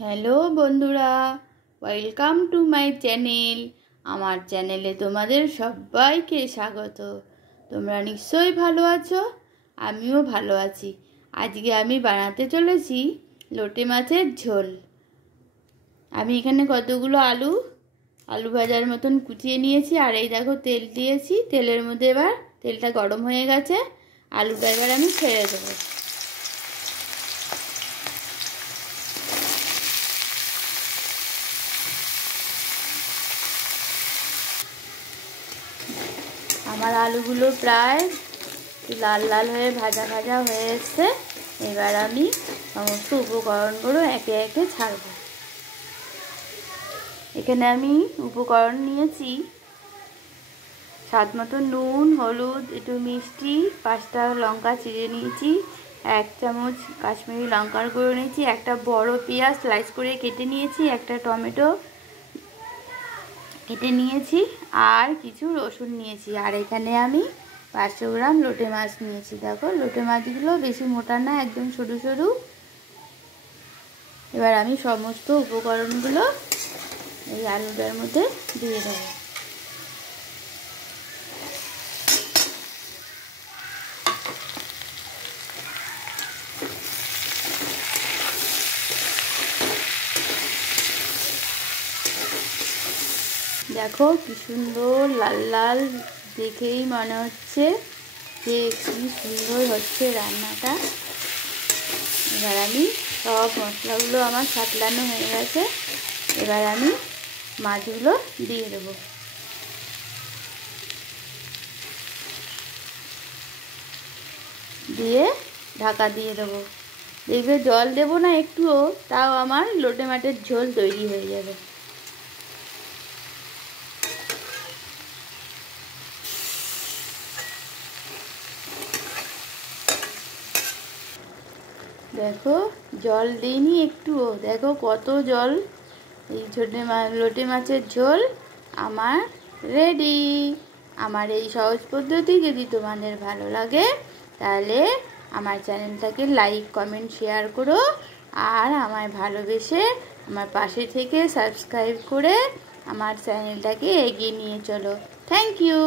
Hello বন্ধুরা, welcome to my channel. আমার চ্যানেলে তোমাদের সবাইকে স্বাগত। তোমরা নিশ্চয়ই ভালো আছো, আমিও ভালো আছি। আজকে আমি বানাতে চলেছি লোটে মাছের ঝোল। আমি এখানে কতগুলো আলু ভাজার মতন কুচিয়ে নিয়েছি, আর এই দেখো তেল দিয়েছি। তেলের মধ্যে এবার তেলটা গরম হয়ে গেছে, আলুটা এবার আমি ছেড়ে দেবো। আমার আলুগুলো প্রায় লাল লাল হয়ে ভাজা ভাজা হয়ে এসছে। এবার আমি সমস্ত উপকরণগুলো একে একে ছাড়ব। এখানে আমি উপকরণ নিয়েছি স্বাদ মতো নুন, হলুদ, একটু মিষ্টি, 5টা লঙ্কা চিড়ে নিয়েছি, 1 চামচ কাশ্মীরি লঙ্কার গুঁড়ো নিয়েছি, একটা বড় পেঁয়াজ স্লাইস করে কেটে নিয়েছি, একটা টমেটো কেটে নিয়েছি, আর কিছু রসুন নিয়েছি। আর এখানে আমি 500 গ্রাম লোটে মাছ নিয়েছি। দেখো, লোটে মাছগুলো বেশি মোটা না, একদম সরু সরু। এবার আমি সমস্ত উপকরণগুলো এই আলুটার মধ্যে দিয়ে দেবো। দেখো কি সুন্দর লাল লাল, দেখেই মনে হচ্ছে যে কি সুন্দর হচ্ছে রান্নাটা। এবার আমি সব মশলাগুলো আমার সাতলানো হয়ে গেছে। এবার আমি মাছগুলো দিয়ে দেবো। দিয়ে ঢাকা দিয়ে দেবো। দেখবে জল দেবো না একটুও, তাও আমার লোটে মাছের ঝোল তৈরি হয়ে যাবে। দেখো, জল দিইনি একটুও, দেখো কত জল। এই লোটে মাছের ঝোল আমার রেডি। আমার এই সহজ পদ্ধতি যদি তোমাদের ভালো লাগে, তাহলে আমার চ্যানেলটাকে লাইক, কমেন্ট, শেয়ার করো। আর আমায় ভালোবেসে আমার পাশে থেকে সাবস্ক্রাইব করে আমার চ্যানেলটাকে এগিয়ে নিয়ে চলো। Thank you.